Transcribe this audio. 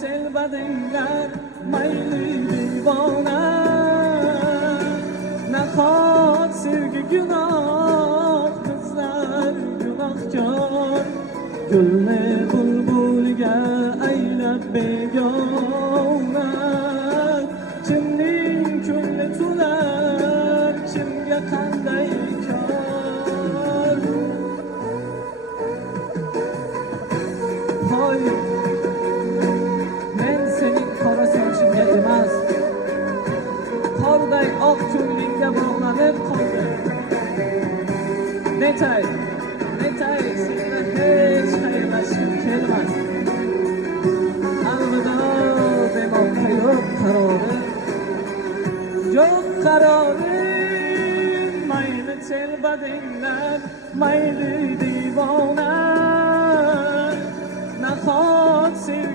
telbadinglar mayli divona. Nahot sevgi gunoh, bizlar gunohkor. Gulni bulbulga aylab begona. Kimning ko'ngli to'lar, kimga qanday kor. Hoy, men sening qora sochingga emas, qorday oq ko'nglingga bog'lanib qoldim. Netay senga hech xayrlashgim kelmas. Alvido demoqqa yo'q qarorim, yo'q qarorim. Mayli telbadinglar, mayli divona. Nahot sevgi